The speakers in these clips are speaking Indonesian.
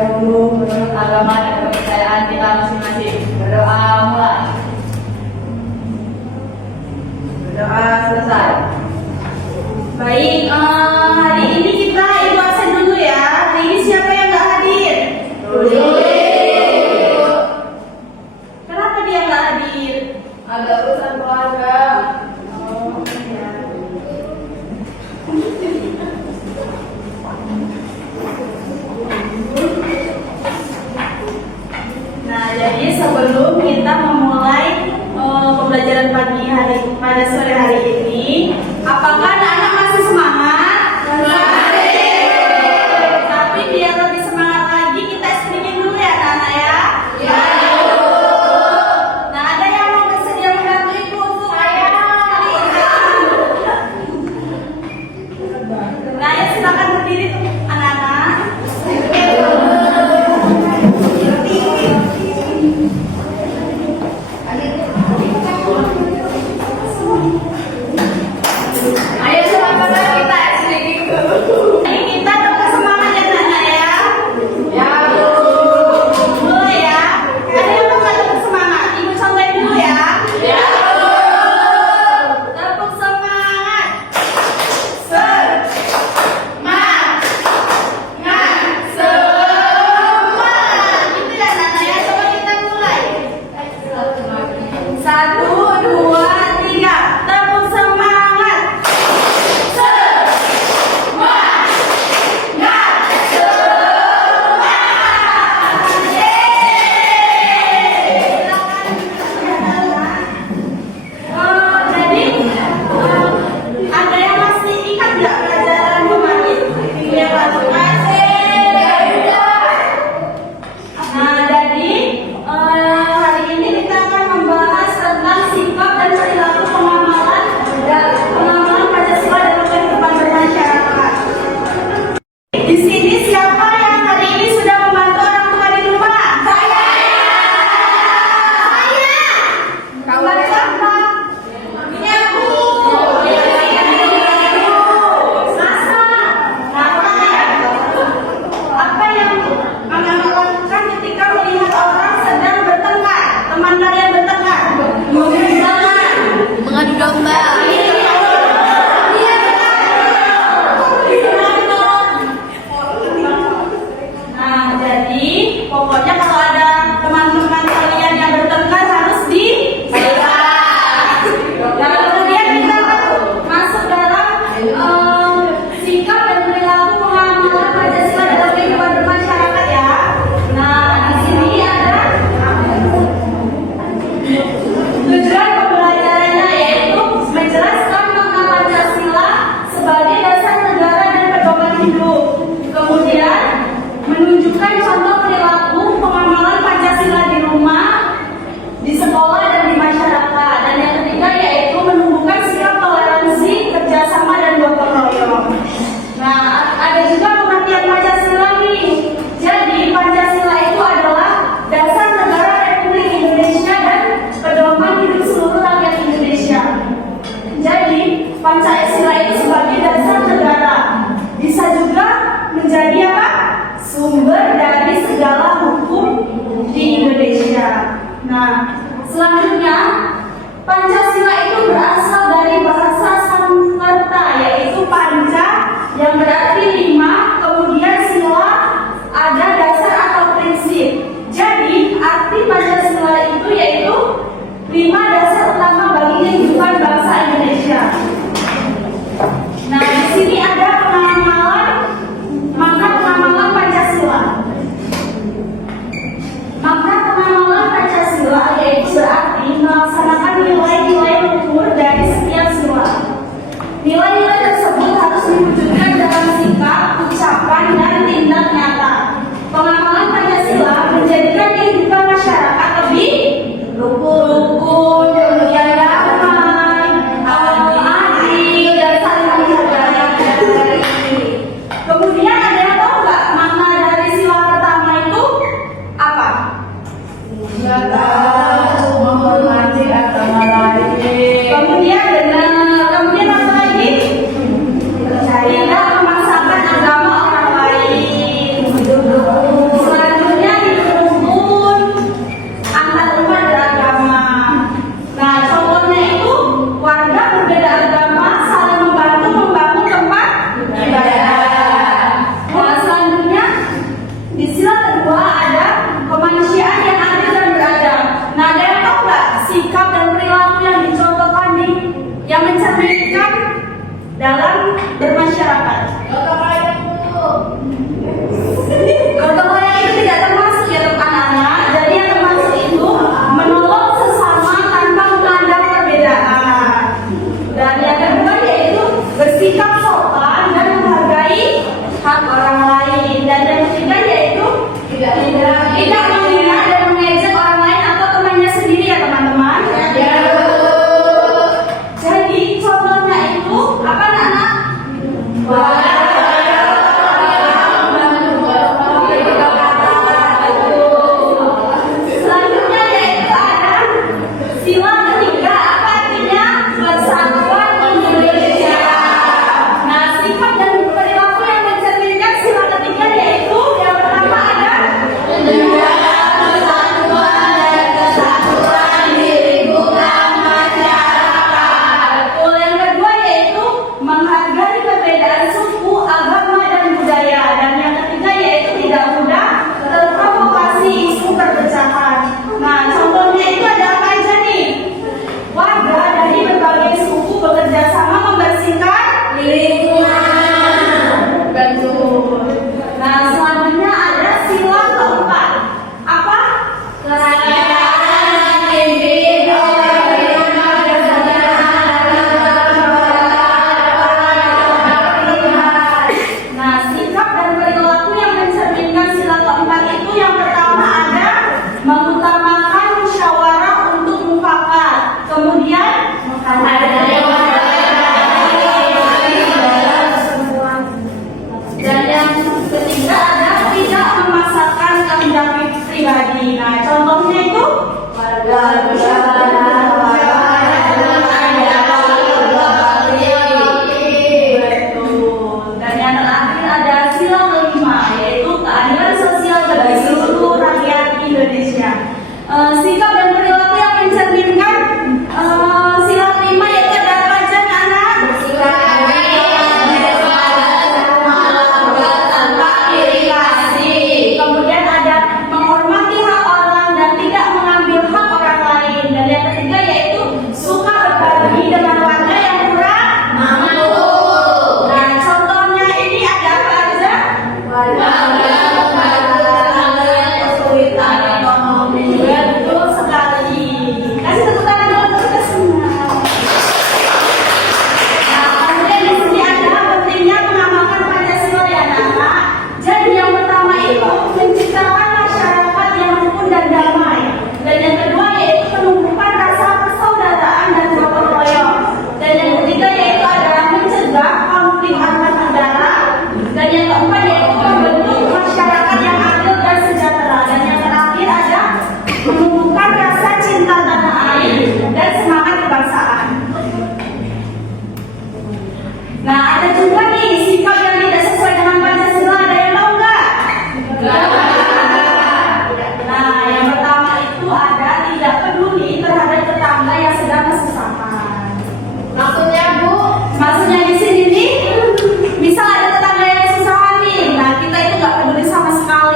dahulu menurut agama dan kepercayaan kita masing-masing. Berdoa mulai. Berdoa selesai. Baik, hari ini kita ibu absen dulu ya. Hari ini siapa yang nggak hadir? Dulu. Kenapa dia nggak hadir? Ada urusan keluarga. Oh, ya. Nah, jadi sebelum kita memulai pembelajaran pagi hari pada sore hari ini, apakah anak-anak masih semangat? Masih. Tapi biar lebih semangat lagi, kita speaking dulu ya, anak-anak ya. Ya. Nah, ada yang mau bersedia membantu ibu untuk saya? Nah, ya silakan berdiri tuh anak-anak. Ayo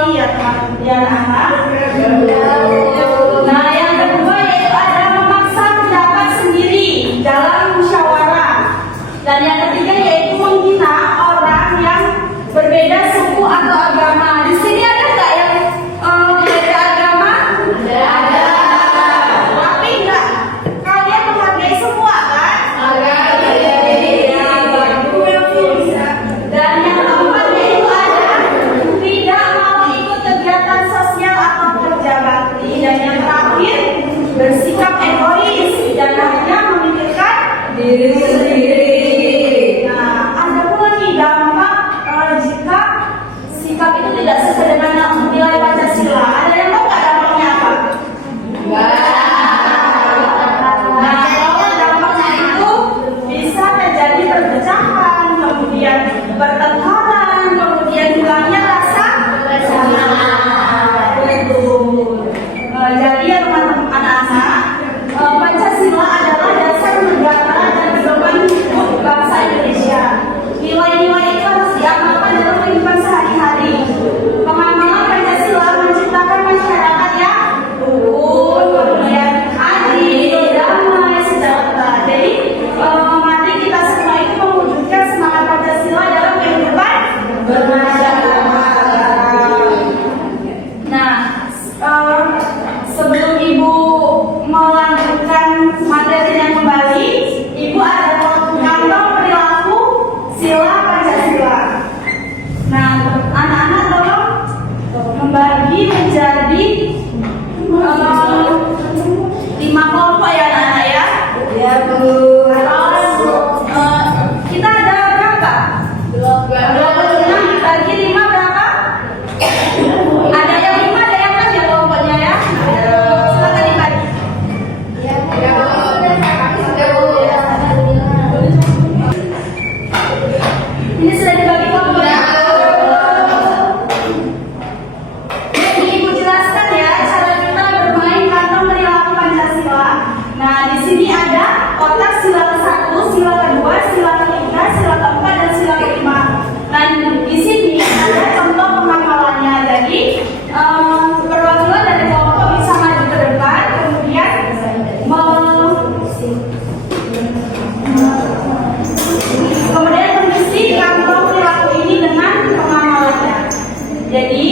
equality ya teman-teman ya anak. Nah yang kedua yaitu ada memaksa pendapat sendiri dalam musyawarah. Dan yang ketiga yaitu menghina orang yang berbeda suku atau agama. Di sini ada nggak yang berbeda agama? Ada. Tapi nggak kalian menghargai semua kan? Ada. Dan yang keempat yaitu ada tidak mau ikut kegiatan sosial atau kerja bakti. Dan yang terakhir bersikap egois dan hanya memikirkan diri sendiri. Nah, ada pula nih dampak jika sikap itu tidak sesuai dengan nilai Pancasila. Ada yang tahu nggak dampaknya apa? Nah, kalau dampaknya itu bisa terjadi perpecahan, kemudian pertengkaran, kemudian hilangnya rasa bersalah. Jadi ya teman-teman anak-anak, Pancasila adalah dasar negara dan pedoman hidup bangsa Indonesia. Nilai-nilai itu harus diamalkan dalam kehidupan sehari-hari. Pengamalan Pancasila menciptakan masyarakat yang rukun, kemudian adil, damai, sejahtera. Jadi mari kita semua itu mewujudkan semangat Pancasila dalam kehidupan bermasyarakat. Nah, sebelum Ibu melanjutkan materinya kembali, Ibu ada kantong perilaku sila Pancasila. Nah, anak-anak tolong membagi menjadi 5 kelompok ya anak-anak ya. Ya Bu. Kita ada berapa? 26 dibagi 5 berapa? Ada yang 5, ada yang 6 ya kelompoknya ya. Silakan dibagi. Ini sudah dibagi kelompok ya. Jadi Ibu jelaskan ya cara kita bermain kantong perilaku Pancasila. Nah di sini ada kotak sila ke-1, sila ke-2, sila ke-3, sila ke-4 dan sila ke-5. Nah di sini ada contoh pemahamannya. Jadi perwakilan dari kelompok bisa maju ke depan, kemudian mengisi kantong perilaku ini dengan pengamalannya. Jadi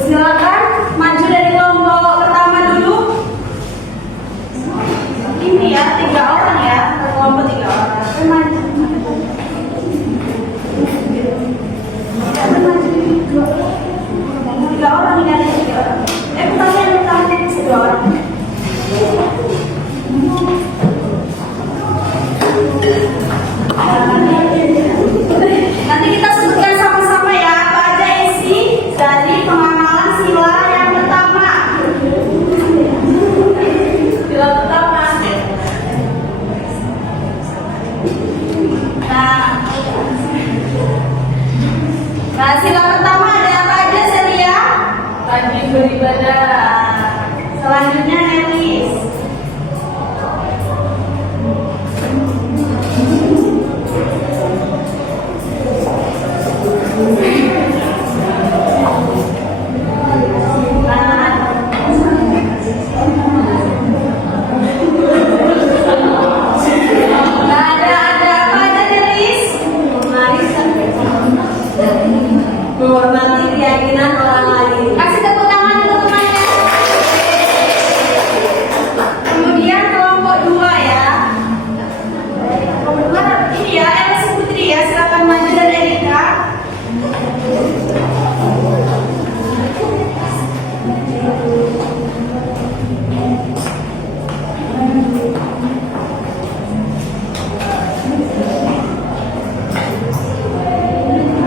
silakan maju dari kelompok pertama dulu. Ini ya 3 orang ya, kelompok 3 orang. Maju. 3 orang ini ada 3 orang. Pertanyaan 1 orang. Nanti kita sebutkan sama-sama ya apa aja isi dari pengamalan sila yang pertama. Sila pertama. Nah sila pertama ada apa aja Celia? Rajin beribadah. Selanjutnya Nelis. Menghormati keyakinan orang lain. Kasih tepuk tangan dulu temannya. Kemudian kelompok 2 ya. Kelompok 2 ini ya, Elsie Putri ya, silakan maju dan Erika.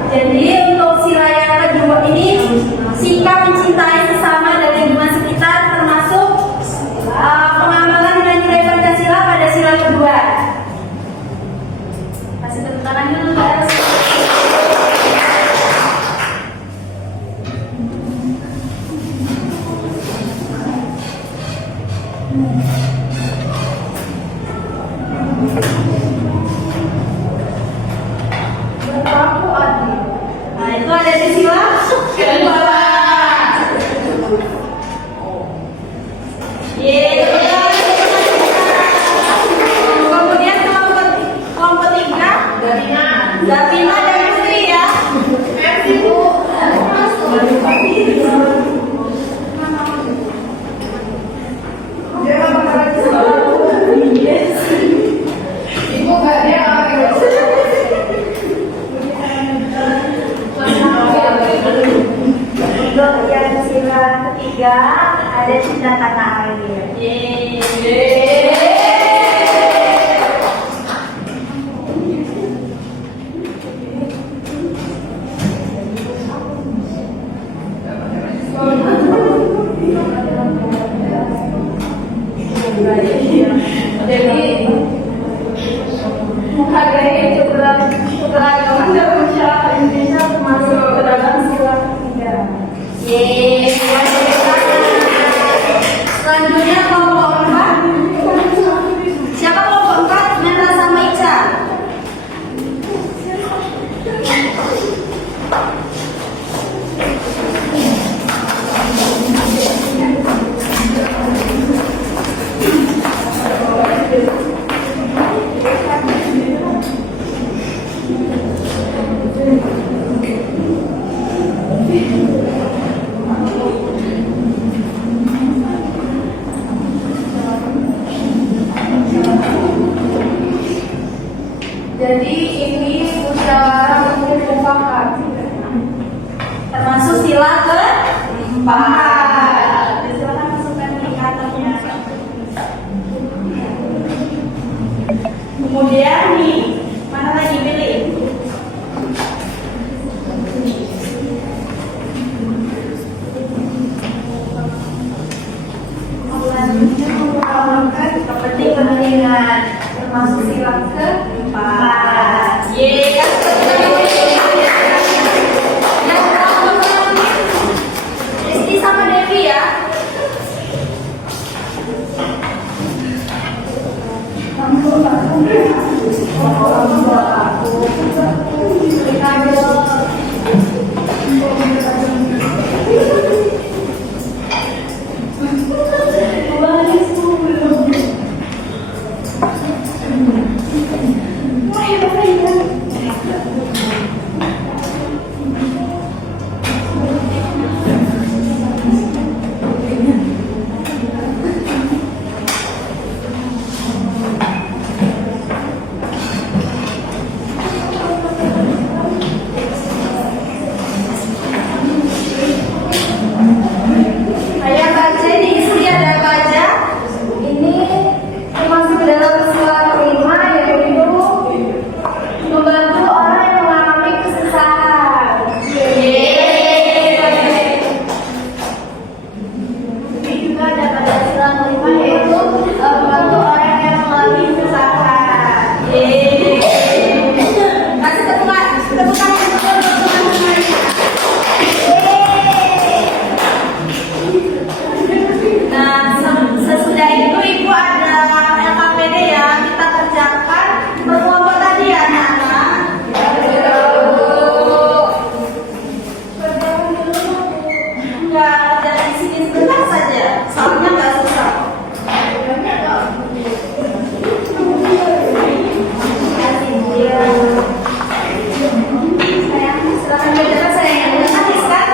Jadi untuk sila yang kedua ini sikap mencintai sesama dan lingkungan sekitar, termasuk pengamalan nilai-nilai Pancasila pada sila kedua. Kasih tepuk tangan dulu Mbak Elsa. Raja Cinta Tanah Air. Jadi menghargai keberagaman dan masyarakat Indonesia termasuk keberagaman sila ketiga. Selanjutnya kelompok 4. Siapa kelompok 4? Nera sama Ica. Jadi ini musyawarah untuk mufakat, termasuk sila ke-4. Silakan masukkan indikatornya. Kemudian nih, mana lagi pilih? Seperti pentingan termasuk sila ke-4. Yang Rizky sama Devi ya. Ayah baca di isi ada apa aja? Ini termasuk dalam sila kelima, yaitu membantu orang yang mengalami kesusahan. Ini juga ada pada sila kelima, yaitu membantu orang yang mengalami kesusahan. Kasih tepukan. Nah, sesudah itu Ibu ada LKPD ya, kita kerjakan berkelompok tadi ya anak-anak. Enggak, kerja di sini sebentar saja, soalnya nggak susah. Silakan kerjakan saya yang udah habis kan?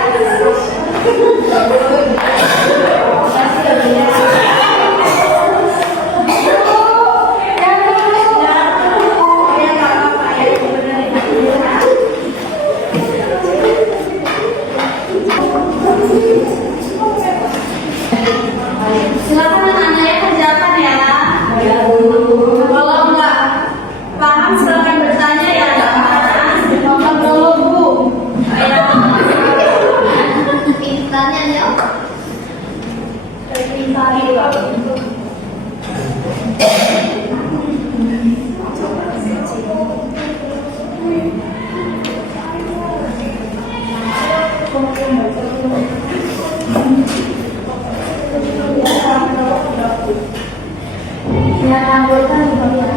Silakan anak-anaknya kerjakan ya. Kalau nggak paham silakan bertanya ya anak-anak. Ngomong dulu Bu. Ayo. Pintanya ya. Ya, anggota ya.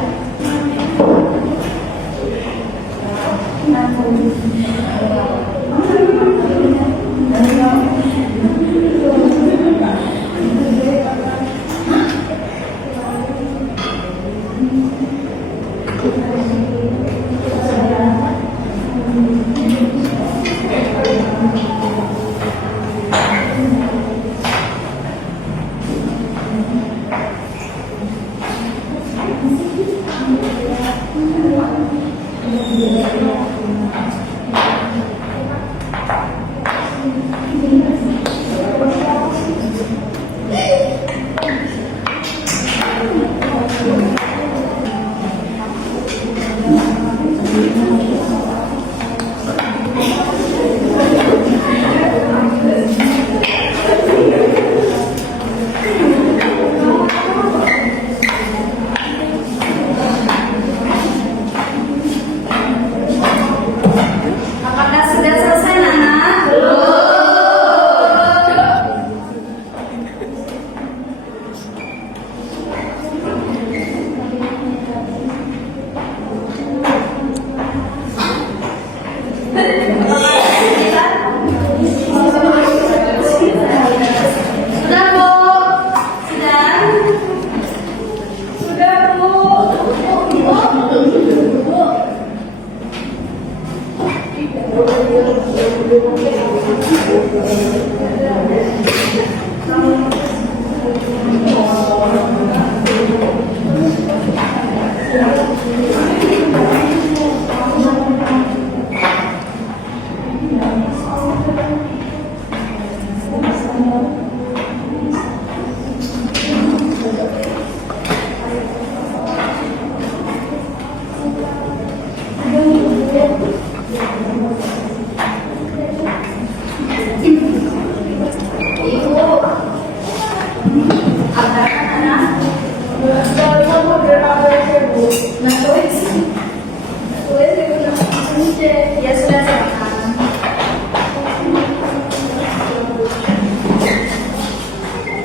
Ya sudah silakan.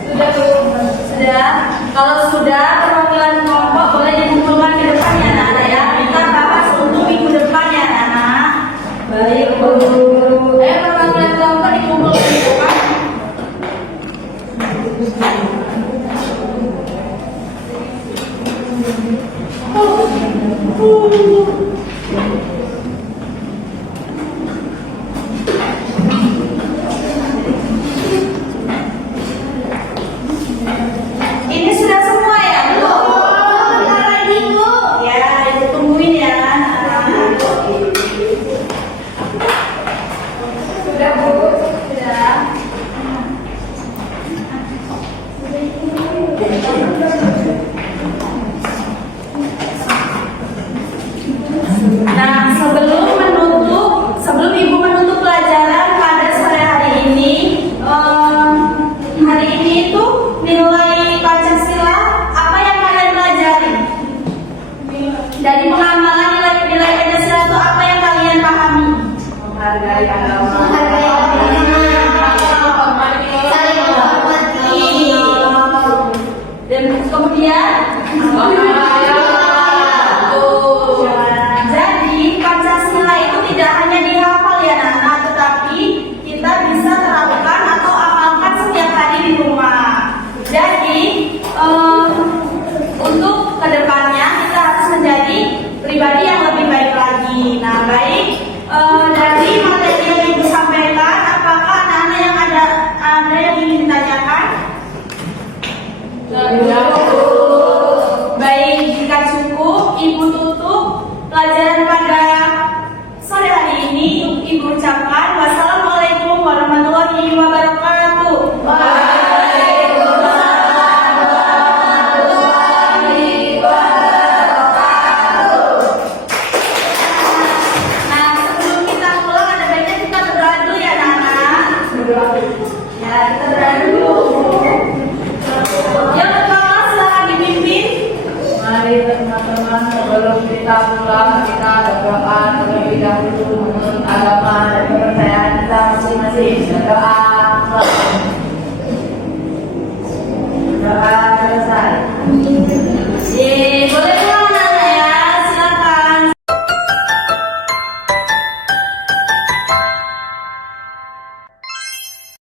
Sudah Bu? Sudah. Kalau sudah, perwakilan kelompok boleh dikumpulkan ke depan ya anak-anak ya. Kita bahas untuk minggu depan ya anak-anak. Baik Bu. Ayo perwakilan kelompok dikumpulkan ke depan. Ini sudah semua ya Bu? Lagi Bu. Ya, Ibu tungguin ya anak-anak. Sudah Bu? Sudah. Nah, sebelum Ibu menutup pelajaran pada sore hari ini, itu nilai Pancasila apa yang kalian pelajari? Dari pengamalan nilai Pancasila itu apa yang kalian pahami? Menghargai agama, saling menghormati, Dan kemudian jadi Pancasila itu tidak hanya dihafal ya anak-anak, tetapi kita bisa terapkan atau amalkan setiap hari di rumah. Jadi untuk kedepannya kita harus menjadi pribadi yang lebih baik lagi. Nah, baik, dari materi yang Ibu sampaikan, apakah anak-anak yang ada yang ingin ditanyakan? Baik, jika cukup, Ibu tutup pelajaran pada sore hari ini. Ibu ucapkan wassalamualaikum warahmatullahi wabarakatuh. Nah, sebelum kita pulang ada baiknya kita berdoa dulu ya anak-anak. Ya, kita berdoa dulu. Yang pertama silakan dipimpin. Mari teman-teman, sebelum kita pulang kita berdoa terlebih dahulu menurut agama dan kepercayaan kita masing-masing. Berdoa selesai.